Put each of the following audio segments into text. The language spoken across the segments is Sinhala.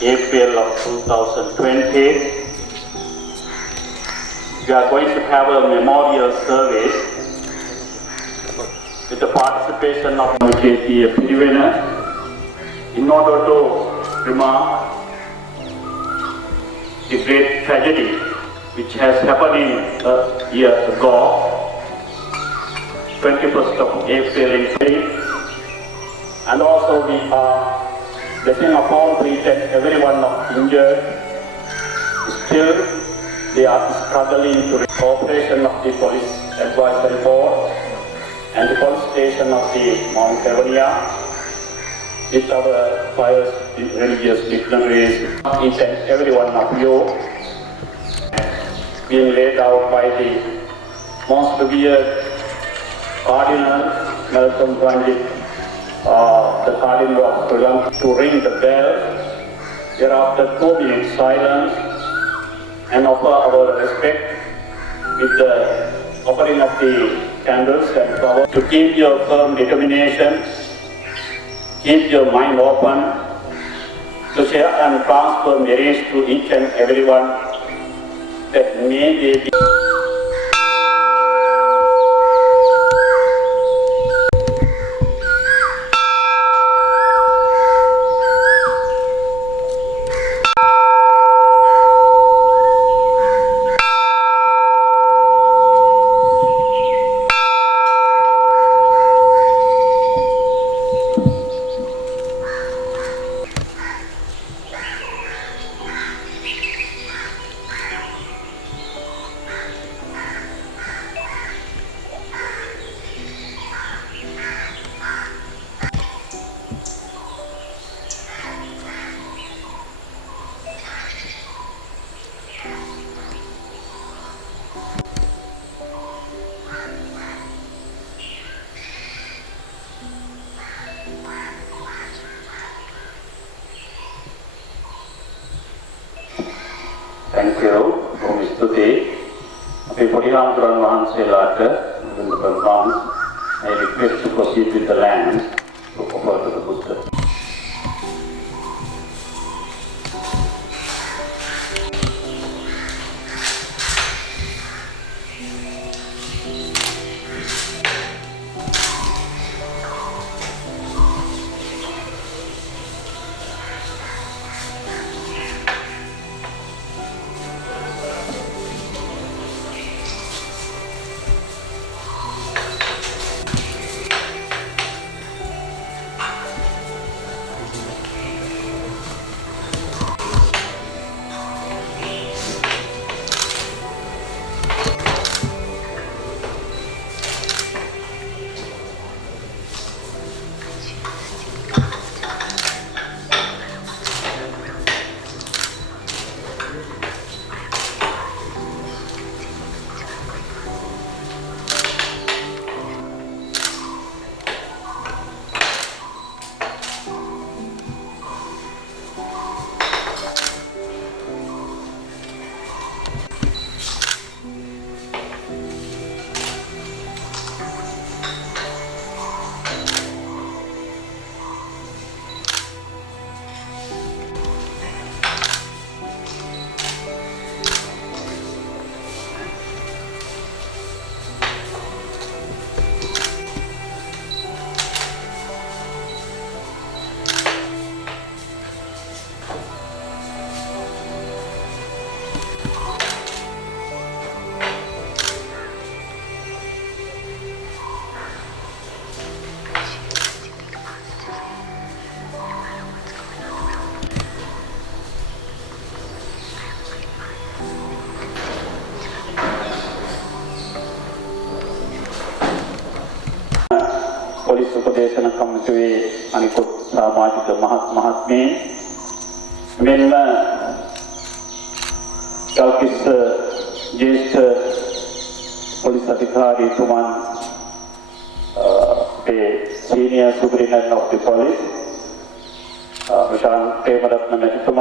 April of 2020. We are going to have a memorial service with the participation of KT Pirivena in order to remark the great tragedy which has happened in a year ago, 21st of April in Spain. And also we are blessing upon each and everyone of injured. Still, they are struggling to the cooperation of the police advisory board and the police station of the Mount Cavonia with our pious religious dignitaries, each and every one of you, being laid out by the most revered Cardinal Malcolm Pandit, the Cardinal of Sri Lanka, to ring the bell. Thereafter, 2 minutes silence and offer our respect with the offering of the candles and flowers. To keep your firm determination, keep your mind open to share and transfer merits to each and everyone, that may they be. Thank you, Mr. Tuti. Api Purihan Turan Mahanselata, I request to proceed with the land to offer to the booster. Police Upadesana Committee Anikut Samajika Mahatmi මෙන්ම කල්කිස්ස ජ්‍යෙෂ්ඨ පොලිස් අධිකාරීතුමන් senior superintendent of the police Prashant Premaratna මැතිතුමන්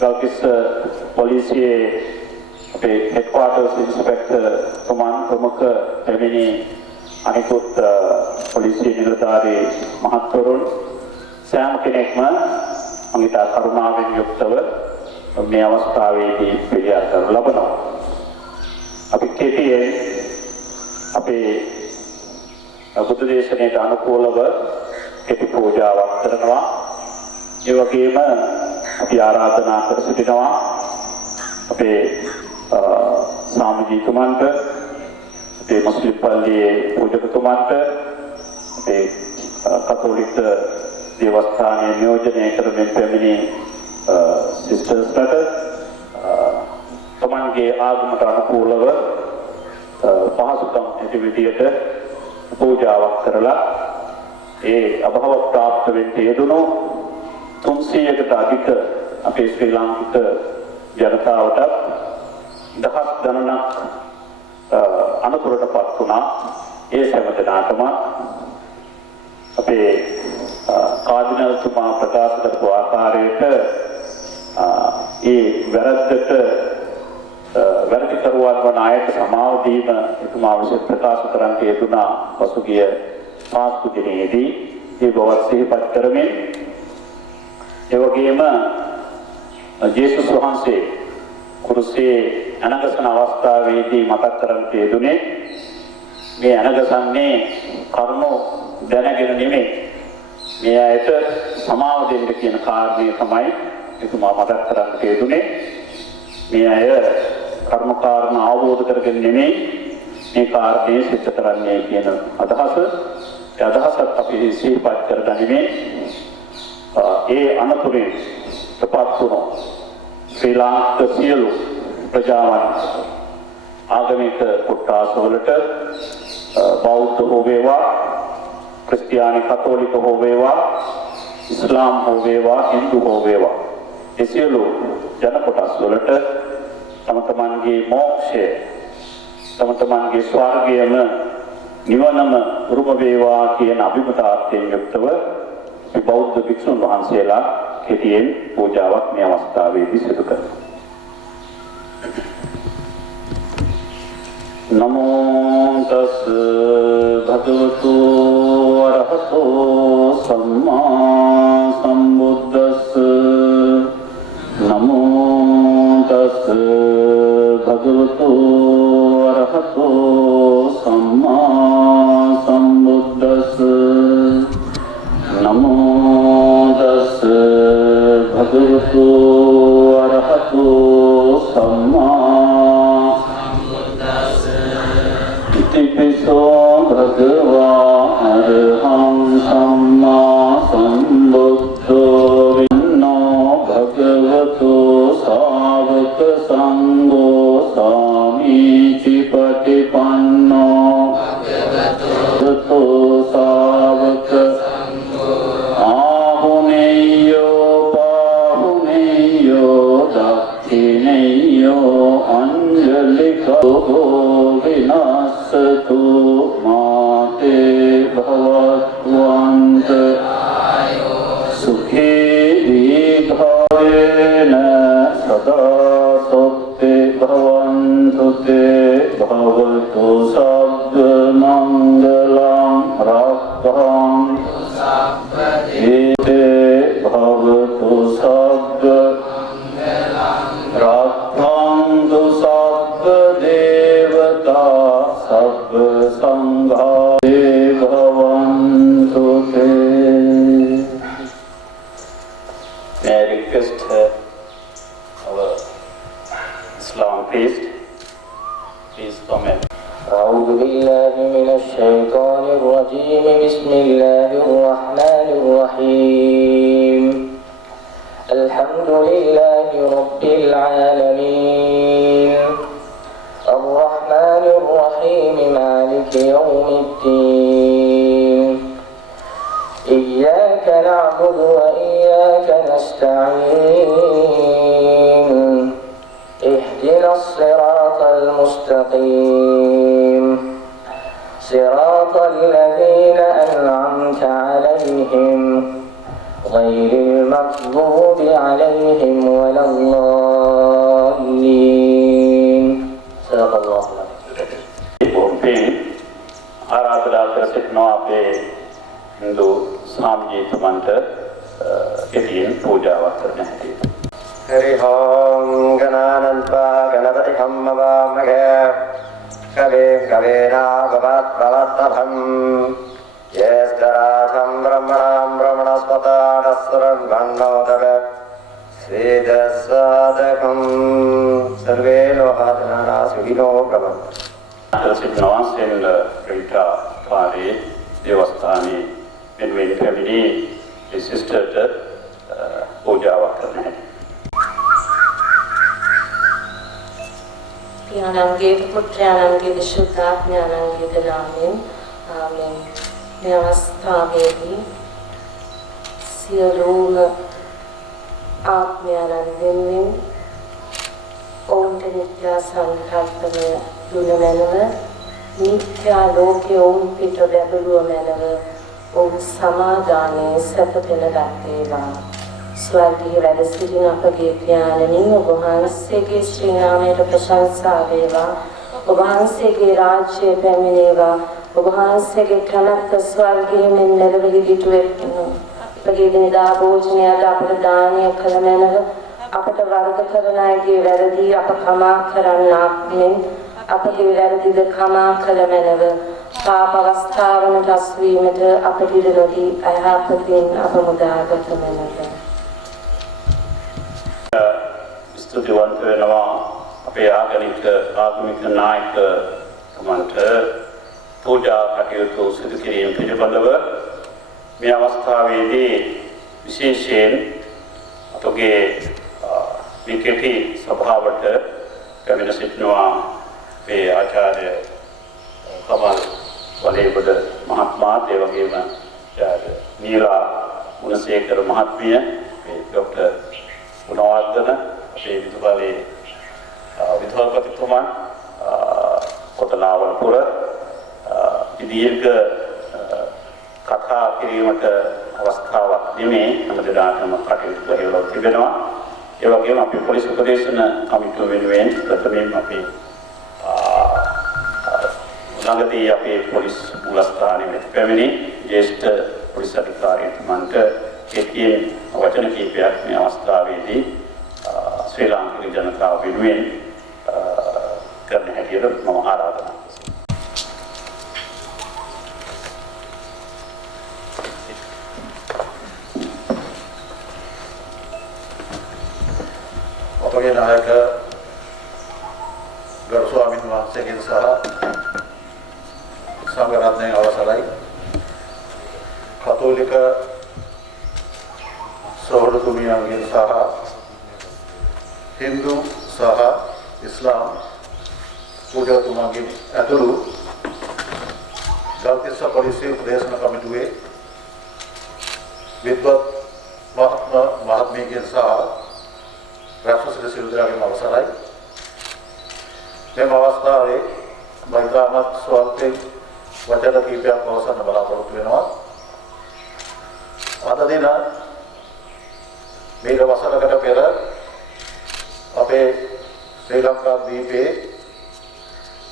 කල්කිස්ස පොලිසියේ අපේ headquarters inspector තුමන් ප්‍රමුඛ එවැනි අනිකුත් පොලිසිය නිලධාරී මහත්වරුන් සෑම කෙනෙක්ම අමිතා කරුණාවෙන් යුක්තව මේ අවස්ථාවේදී පිළිඅර කරනු ලබනවා. අපි කෙටියෙන් අපේ බුදු දේශනාවට අනුකූලව කෙටි පූජාවක් කරනවා. ඒ වගේම අපි ආරාධනා කර සිටිනවා අපේ සාමජීතුමන්ට, අපේ මුස්ලිම් පල්ලියේ පූජකතුමන්ට, අපේ කතෝලික දේවස්ථානයේ නියෝජනය කරමින් පැමිණි සිස්ටර්ස්ලට තමන්ගේ ආගමට අනුකූලව පහසුකම් ඇති විදියට පූජාවක් කරලා ඒ අභව ප්‍රාප්ත වෙන්න යෙදුණු 300කට අධික අපේ ශ්‍රී ලාංකික ජනතාවට දහස් ගණනක් අනුතරටපත් වුණා. ඒ සෑම අපේ කාර්දිනල්තුමා ප්‍රකාශ කරපු ආකාරයට ඒ වැරද්දට වැරදි කරුවන් වන අයට සමාව දීම එතුමා විසින් ප්‍රකාශ කරන්න යෙදුණා. පසුගිය පාස්කු දිනයේදී ඒ බවත් සිහිපත් කරමින් ඒ වගේම ජේසුස් වහන්සේ කුරුසේ අනගසන අවස්ථාවේදී මතක් කරන්න යෙදුනේ මේ අනගසන්නේ කරුණු දැනගෙන නෙමෙයි, මේ අයට සමාව දෙන්න කියන කාරණය තමයි එතුමා මතක් කරන්න යෙදුනේ. මේ අය කර්ම කාරණා අවබෝධ කරගෙන නෙමෙයි මේ කාර්යය සිද්ධ කරන්නේ කියන අදහස. ඒ අදහසත් අපි සිහිපත් කරගනිමින් ඒ අනතුරින් ප්‍රපත් වුණු ශ්‍රී ලාංකික සියලු ප්‍රජාවන් ආගමික කොට්ටාසවලට බෞද්ධ හෝ වේවා, ක්‍රිස්තියානි කතෝලික හෝ වේවා, ඉස්ලාම් හෝ වේවා, හින්දු හෝ වේවා, ඒ සියලු ජන කොටස් වලට තම තමන්ගේ මොක්ෂය, තම තමන්ගේ ස්වර්ගයම නිවනම උරුම වේවා කියන අභිමතාර්ථයෙන් යුක්තව බෞද්ධ භික්ෂුන් වහන්සේලා කෙටියෙන් පූජාවක් මේ අවස්ථාවේදී සිදු කරනවා. නමෝ තස් භගවතු වරහතෝ සම්මා සම්බුද්දස්ස. නමෝ තස් භගවතු වරහතෝ සම්මා සම්බුද්දස්ස. නමෝ තස් භගවතු වරහතෝ සම්මා සම්බුද්දස්ස. ඉතිපිසෝ භගවා අරහං සම්මා සම්බුද්ධෝ වින්නෝ භගවතු සාවක සංඝෝ සාමීචි පටිපන්නෝ භගවතු සාවක ආහුනේයෝ පාහුනේයෝ දක්ඛිනේයෝ අංජලිකෝ විනස්සතු මාතේ භවත්වන්ත සුඛී දීඝායේන සදා සොත්තේ භවන්තු තේ භවතු සබ්බ මංගලං රක්ඛං ඒතේ භවතු සබ්බ රක්ඛන්තු සබ්බ දේවතා සබ්බ සංඝා භවන්තු තේ. May I request our Islam priest, please comment. أعوذ بالله من الشيطان الرجيم. بسم الله الرحمن الرحيم. الحمد لله رب العالمين الرحمن الرحيم مالك يوم الدين. إياك نعبد وإياك نستعين. اهدنا الصراط المستقيم صراط الذين أنعمت عليهم غير المغضوب عليهم ولا الضالين. صدق الله العظيم. ආරාධනා කර සිටිනවා අපේ හින්දු සාමජීතුමන්ට විශේෂයෙන් පූජාවක් කරන හැටි. हरि ओम गणानन्त्वा गणपति हम्मवामहे कविं कवीनाभवत्प्रवत्तभम् ज्येष्ठराजं ब्रह्मणां ब्रह्मणस्पतानस्सुरन्वन्नोदवे श्रीदस्वादकं सर्वे लोकाधनाः सुखिनो भवन्तु. සිටිනවාසෙන් රීතා පාරේ දේවස්ථානයේ මෙන්වෙන් පැමිණි සිස්ටර්ට පූජාවක් කරන හැටි. පියාණන්ගේ පුත්‍රයාණන්ගේ විශුද්ධාත්මයාණන්ගේ නාමයෙන් ආමෙන්. මේ අවස්ථාවේදී සියලුම ආත්මයාණන් වෙනුවෙන් ඔවුන්ට නිත්‍ය සංකල්පනය දුන මැනව මිත්‍යා ලෝකයේ ඔවුන් පිට බැබළුව මැනව ඔවුන් සමාදානයේ සැපපෙන ලක්වේවා. ස්වර්ගයේ වැඩ සිටින අපගේ පියාණනි ඔබ වහන්සේගේ ශ්‍රී නාමයට ප්‍රශංසා වේවා. ඔබ වහන්සේගේ රාජ්‍යය පැමිණේවා. ඔබ වහන්සේගේ කැමැත්ත ස්වර්ගයේ මෙන් මෙලොවෙහි දිටු වෙත්වා. අපගේ දිනදා භෝජනයට අපට දානය කළ මැනව අපට වරද කරන අයගේ වැරදි අප කමා කරන්නාක් මෙන් අපගේ වැරදිද කමා කළ මැනව පාප අවස්ථාවනට අස්වීමට අපට ඉඩ නොදී අයහපතින් අප මුදාගත මැනව. ස්තුතිවන්ත වෙනවා අපේ ආගමික නායකතුමන්ට පූජා කටයුතු සිදු කිරීම පිළිබඳව මේ අවස්ථාවේදී විශේෂයෙන් අපගේ මේ කෙටි සභාවට පැමිණ සිටිනවා මේ ආචාර්ය කමල් වලේබඩ මහත්මයාත් ඒ වගේම ආචාර්ය නීලා මුණසේකර මහත්මිය මේ ડોક્ટર ගුණවර්ධන අපේ විදුහලේ විදුහල්පතිතුමන් කොතලාවලපුර දීර්ඝ කතා කිරීමට අවස්ථාවක් දෙමේ හැමදෙනාටම කටයුතු කරලා තිබෙනවා. ඒ වගේම අපේ පොලිස් උපදේශන කමිටුව වෙනුවෙන් ප්‍රථමයෙන් අපේ ළඟදී අපේ පොලිස් මුලස්ථානයේ වෙත පැමිණි ජ්‍යෙෂ්ඨ පොලිස් අධිකාරීතුමන්ට කෙටියෙන් වචන කිහිපයක් මේ අවස්ථාවේදී ශ්‍රී ලාංකික ජනතාව වෙනුවෙන් කරන හැටියට මම ආරාධනා කරනවා. අපගේ නායක ගරු ස්වාමීන් වහන්සේගෙන් සහ සංඝ රත්නයේ අවසරයි කතෝලික සහෝදරතුමියන්ගෙන් සහ හින්දු සහ ඉස්ලාම් පූජකතුමාගෙන් ඇතුළු ගල්කිස්ස පොලිසිය උපදේශන කමිටුවේ විද්වත් මහත්මියගෙන් සහ රාජ්‍ය සිල්දරාගේ අවසරයි මේ අවස්ථාවේ මෛත්‍රාමත් ස්වල්පේ වචන කීපයක් අවසන් බලාපොරොත්තු වෙනවා. අද දින මේ වසරකට පෙර අපේ ශ්‍රී ලංකා දීපේ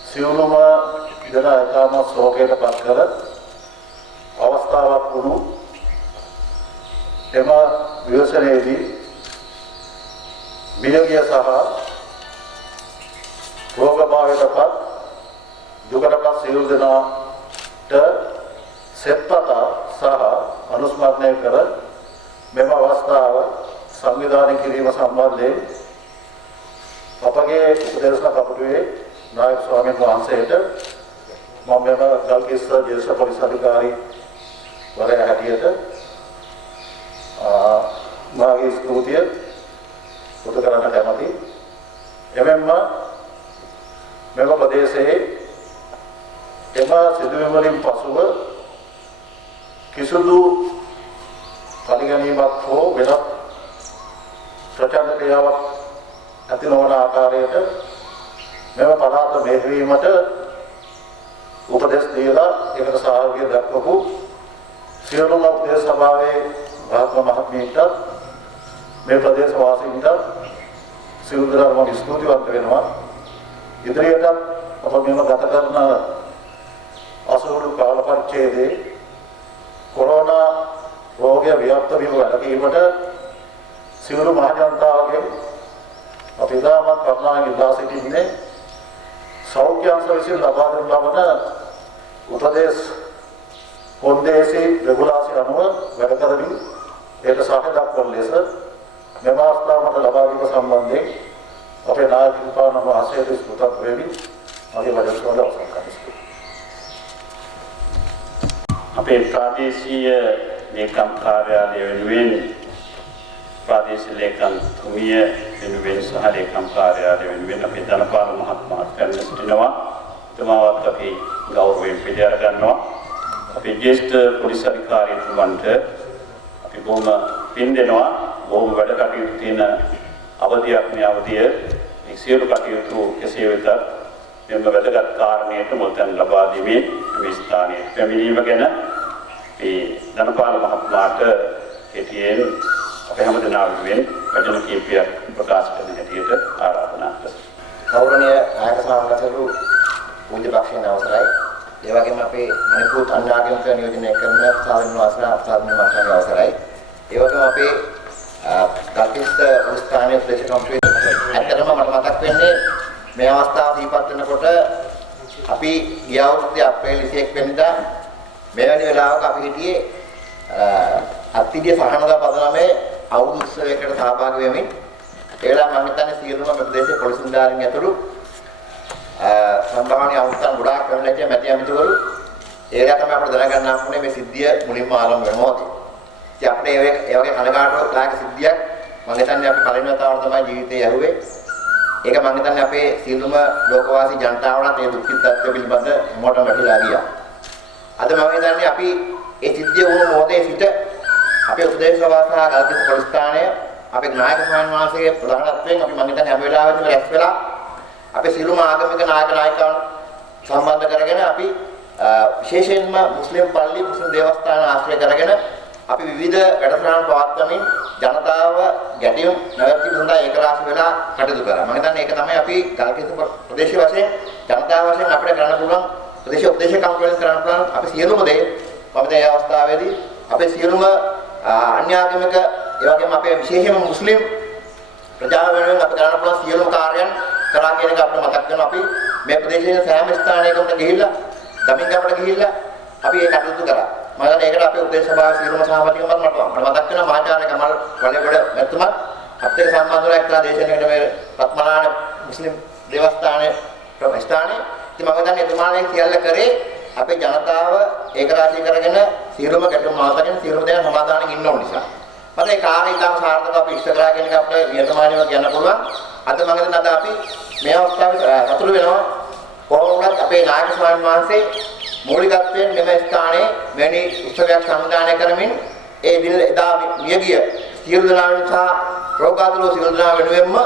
සියලුම ජනතාවම ශෝකයට පත් කර අවස්ථාවක් වුණු එම විවසනයේදී මියගිය සහ රෝගභාවයටපත් දුකටපත් සියලු දෙනාට සෙත්පත සහ අනුස්මරණය කර මෙම අවස්ථාව සංවිධානය කිරීම සම්බන්ධයෙන් අපගේ උපදේශන කමිටුවේ නායක ස්වාමීන් වහන්සේට මම මෙම ගල්කිස්ස ජ්‍යෙෂ්ඨ පොලිස් අධිකාරී වරයා හැටියට මාගේ ස්තුතිය පුද කරන්න කැමැති. එමෙන්ම මෙම ප්‍රදේශයේ එම සිදුවීම් වලින් පසුව කිසිදු පරිගැනීමක් හෝ වෙනත් ප්‍රචණ්ඩ ක්‍රියාවක් ඇති නොවන ආකාරයට මෙම පළාත මෙහෙයවීමට උපදෙස් දීලා ඒකට සහයෝගය දක්වපු සියලුම උපදේශ සභාවේ මහත්මීන්ට මේ ප්‍රදේශ වාසීන්ට සියලු දෙනාම ස්තුතිවන්ත වෙනවා. ඉදිරියට අප මෙම ගත කරන අසුරු කාල පරිච්ඡේදයේ කොරෝනා රෝගය ව්‍යාප්ත වීම වැළකීමට සියලු මහ ජනතාවගෙන් අපි ඉතාමත් කරුණාවෙන් ඉල්ලා සිටින්නේ සෞඛ්‍ය අංශ විසින් ලබා දෙන ලබන උපදේශ කොන්දේසි රෙගුලාසි අනුව වැඩ කරමින් ඒක සාහිත්‍ය දක්වන ලෙස මෙම අවස්ථාවට ලබා දීම සම්බන්ධයෙන් අපේ නායක හිමිපාණන් වහන්සේට ස්තුතිත් වෙමි. මගේ වැඩසටහන අවසන් කරනවා. අපේ ප්‍රාදේශීය ලේකම් කාර්යාලය වෙනුවෙන් ප්‍රාදේශීය ලේකම් තුමිය වෙනුවෙන් සහ ලේකම් කාර්යාලය වෙනුවෙන් අපේ ධනපාල මහත්මයා කරන සිටිනවා. එතුමාවත් අපි ගෞරවයෙන් පිළිඅර ගන්නවා. අපේ ජ්‍යෙෂ්ඨ පොලිස් අධිකාරීතුමන්ට අපි බොහොම පින් දෙනවා. බොහොම වැඩ කටයුතු තියෙන අවධියක් මේ අවධිය මේ සියලු කටයුතු කෙසේ වෙතත් මෙම වැදගත් කාරණයට මුල්තැන් ලබා දීමේ මේ ස්ථානයේ පැමිණීම ගැන මේ ධනපාල මහත්මයාට කෙටියෙන් අපේ හැම දෙනා වෙනුවෙන් වචන කීපයක් ප්‍රකාශ කරන හැටියට ආරාධනා කරනවා. ගෞරවනීය නායක සාමණේරවරු මුල්පක්ෂයෙන් අවසරයි. ඒ වගේම අපේ අනිකුත් අන්‍යාගමික නියෝජනය කරන සාධන වාසනා අවසරයි. ඒ වගේම අපේ ගල්කිස්ස ස්ථානීය ප්‍රදේශ කම්පියුටර් ඇත්තටම මට මතක් වෙන්නේ මේ අවස්ථාව දීපත් වෙනකොට අපි ගිය අවුරුද්දේ අප්‍රේල් 21 වෙනිදා මෙවැනි වෙලාවක අපි හිටියේ අත්තිදිය සහනදා පදනමේ අවුරුදු උත්සවයකට සහභාගී වෙමින් ඒ වෙලාව මම හිතන්නේ සියලුම ප්‍රදේශයේ පොලිස් නිලධාරීන් ඇතුළු සම්භාවනීය අවස්ථාන් ගොඩාක් කරන හැටි මැති අමිතුවරු ඒලා තමයි අපිට දැනගන්න හම්බුනේ මේ සිද්ධිය මුලින්ම ආරම්භ වෙනවා. ඉතින් අපිට ඒ වගේ කනගාටුවක් ලායක සිද්ධියක් මම හිතන්නේ අපි පළවෙනි වතාවට තමයි ජීවිතේ ඇහුවේ. ඒක මම හිතන්නේ අපේ සියලුම ලෝකවාසී ජනතාවටත් ඒ දුක්ඛිත තත්ත්වය පිළිබඳ හැමෝටම වැටහිලා ගියා. අද මම හිතන්නේ අපි ඒ සිද්ධිය වුණු මොහොතේ සිට අපේ උපදේශ සභාව සහ ගල්කිස්ස පොලිස් ස්ථානය අපේ නායක ස්වාමීන් වහන්සේගේ ප්‍රධානත්වයෙන් අපි මම හිතන්නේ හැම වෙලාවෙම රැස් වෙලා අපේ සියලුම ආගමික නායක නායිකාවන් සම්බන්ධ කරගෙන අපි විශේෂයෙන්ම මුස්ලිම් පල්ලි මුස්ලිම් දේවස්ථාන ආශ්‍රය කරගෙන අපි විවිධ වැඩසටහන් පවත්වමින් ජනතාව ගැටීම් නැවැත්වීම සඳහා ඒකරාශී වෙලා කටයුතු කරා. මම හිතන්නේ ඒක තමයි අපි ගල්කිස්ස ප්‍රදේශීය වශයෙන් ජනතාව වශයෙන් අපිට කරන්න පුළුවන් ප්‍රදේශ උපදේශ කම්පැනි කරන්න පුළුවන් අපි සියලුම දේ මම මේ අවස්ථාවේදී අපේ සියලුම අන්‍යාගමික ඒ වගේම අපේ විශේෂයෙන්ම මුස්ලිම් ප්‍රජාව වෙනුවෙන් අපි කරන්න පුළුවන් සියලුම කාර්යයන් කරා කියන එක අපිට මතක් වෙනවා. අපි මේ ප්‍රදේශයේ සෑම ස්ථානයකකට ගිහිල්ලා ගමින්ගමකට ගිහිල්ලා අපි ඒ කටයුතු කරා. මම හිතන්නේ ඒකට අපේ උපදේශ සභාවේ සියලුම සහභාගීකමත් මට මතක් වෙනවා මහාචාර්ය කමල් වලේගොඩ මැතිතුමත් අපිට සම්බන්ධ වෙලා එක්තරා දේශනයකට මේ රත්මලාන මුස්ලිම් දේවස්ථානයේ ස්ථානයේ ඉතින් මම හිතන්නේ එතුමාලා කියලා කරේ අපේ ජනතාව ඒකරාශී කරගෙන සියලුම ගැටුම් මාතගෙන සියලුම දෙනා සමාදානෙන් ඉන්න ඕන නිසා. මම ඒ කාර්යය ඉතාම සාර්ථකව අපි ඉෂ්ට කරා කියන එක අපිට නියතමානීව කියන්න පුළුවන්. අද මම හිතන්නේ අද අපි මේ අවස්ථාවේ අතුරු වෙනවා කොහොම වුණත් අපේ නායක ස්වාමීන් වහන්සේ මූලිකත්වයෙන් මෙම ස්ථානයේ මෙවැනි උත්සවයක් සංවිධානය කරමින් ඒ දින එදා මියගිය සියලු දෙනා සහ රෝගාතුර සියලු දෙනා වෙනුවෙන්ම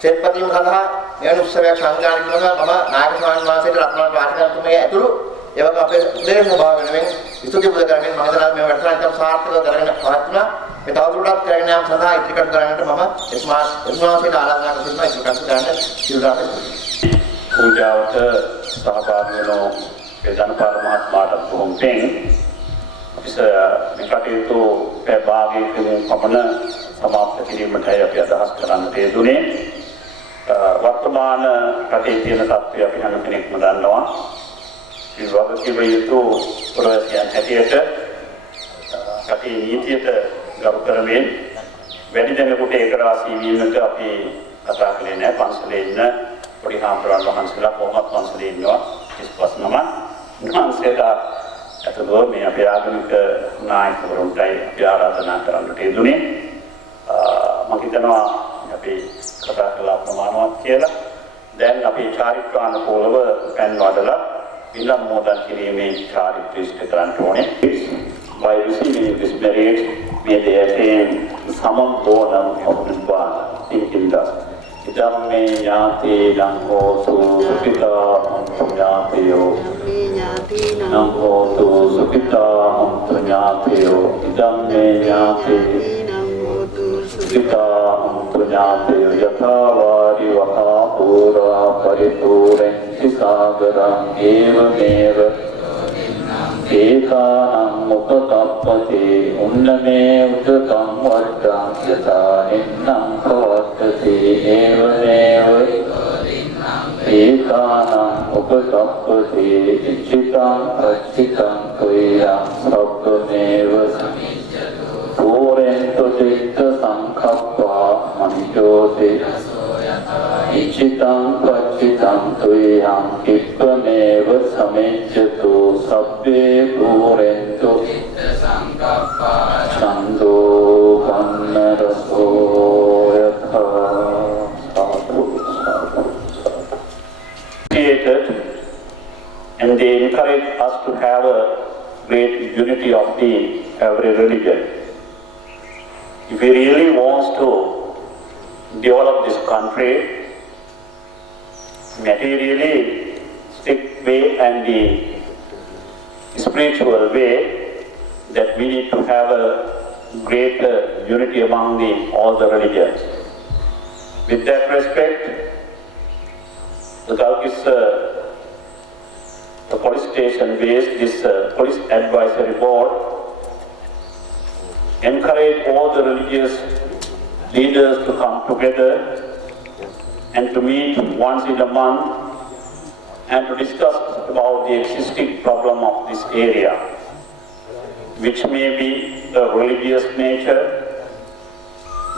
සෙත්පතීම සඳහා මෙවැනි උත්සවයක් සංවිධානය කරනවා. මම නායක ස්වාමීන් වහන්සේට රත්නලාල් වාසිකාතුමගේ ඇතුළු ඒ වගේම අපේ උදේශ සභාව වෙනුවෙන් ස්තුති පුද කරමින් මම හිතනවා මේ වැඩසටහන ඉතාම සාර්ථකව කරගෙන පවත්වනවා. මේ තවදුරටත් කරගෙන යාම සඳහා ඉදිරියට කරන්නට මම එතුමාට ආරාධනා කරනවා ඉදිරියට කරන්න සිල්දාට පූජාවට සහභාගී වෙන ජනපාල මහත්මයාට බොහොම පිං අපිට මේ කටයුතු පැය පමණ සමාප්ත කිරීමටයි අපි අදහස් කරන්නට යෙදුනේ. වර්තමාන රටේ තියෙන තත්ත්වය අපි හැම කෙනෙක්ම දන්නවා. විවාදිත යුතු ප්‍රවැසියන් හැටියට රටේ නීතියට ගරු කරමින් වැඩි දෙනෙකුට ඒකරාශී වීමට අපි කතා කළේ නැහැ. පන්සලේ ඉන්න පොඩි හාමුදුරුවෝ වහන්සේලා කොහොමත් පන්සලේ ඉන්නවා 35 නම. උන්වහන්සේලා ඇතුළු මේ අපේ ආගමික නායකවරුන්ටයි අපි ආරාධනා කරන්නට යෙදුනේ. මම හිතනවා අපි කතා කළා ප්‍රමාණවත් කියලා. දැන් අපි චාරිත්‍රානුකූලව පෙන් වඩලා විලම් මොදන් කිරීමේ චාරිත්‍ර ඉෂ්ට කරන්න ඕනේ. By receiving this merit, may they attain samam bonam of Nibbana in India. Idamme nyati nanghotu sukita nyatiyo. Nanghotu sukita nyatiyo. Idamme nyati sukita nyatiyo. Yathavari vahapura paripurenti sagaram eva meva. ඒකානං උපතප්පති උන්නමේ උදකං වද්දං යතා නින්නං පවත්තති ඒවමේව ඒකානං උපතප්පති ඉච්ඡිතං අච්ඡිතං කුයං සබ්බමේව පූරෙන්තු චිත්ත සංඛප්පා මනිජෝති ඉච්ඡිතං පච්චිතං කුයං කිප්පමේව සමෙච්ඡතු සබ්බේ පූරෙන්තු චිත්ත සංඛප්පා ඡන්தோ පන්නරසෝ යථා සාදු created and they encourage us to have a great unity of the every religion. If we really want to develop this country materially, strict way and the spiritual way, that we need to have a greater unity among all the religions. With that respect, the Galkis the police station based this police advisory board encourage all the religious leaders to come together and to meet once in a month and to discuss about the existing problem of this area, which may be a religious nature,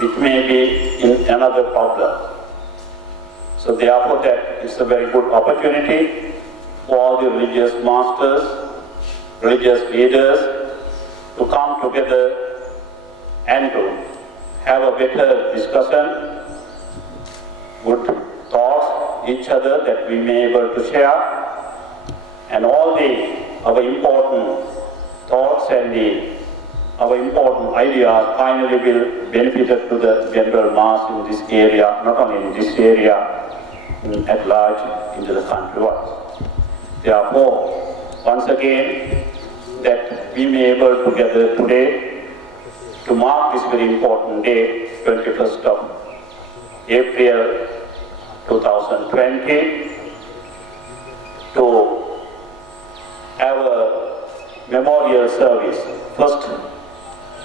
which may be in another problem. So therefore that is a very good opportunity for all the religious masters, religious leaders to come together and to have a better discussion, good thoughts each other that we may be able to share, and all our important thoughts and our important ideas finally will benefit to the general mass in this area, not only in this area, at large into the country-wide. Therefore, once again, that we may be able to gather today to mark this very important day, 21st of April 2020, to have a memorial service, first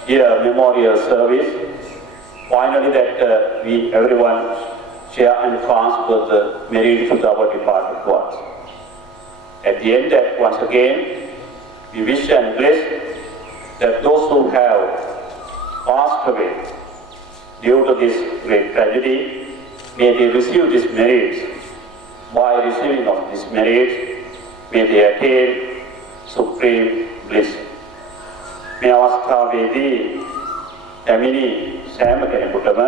year memorial service. Finally, that everyone share and transfer the merit to our departed ones. At the end, that once again, we wish and bless that those who have passed away due to this great tragedy, may they receive these merits. By receiving of these merits, may they attain supreme bliss. මේ අවස්ථාවේදී එමිනි සෑම කෙනෙකුටම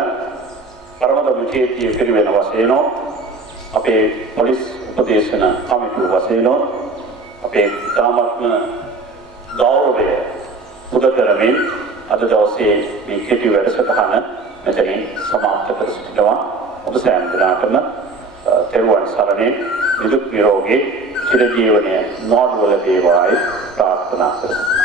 පරම දුකේතිය පිරිවෙන වශයෙන් අපේ පොලිස් උපදේශන කමිටුව වශයෙන් අපේ තාමත්ම ගෞරවය පුද කරමින් අද දවසේ මේ කෙටි වැඩසටහන මෙතනින් සමාප්ත කර සිටිනවා. ඔබ සෑම දිනකටම තෙරුවන් සරණින් නිදුක් නිරෝගී චිරජීවනයේ නොඅඩුව ලැබේවායි ප්‍රාර්ථනා කරමි.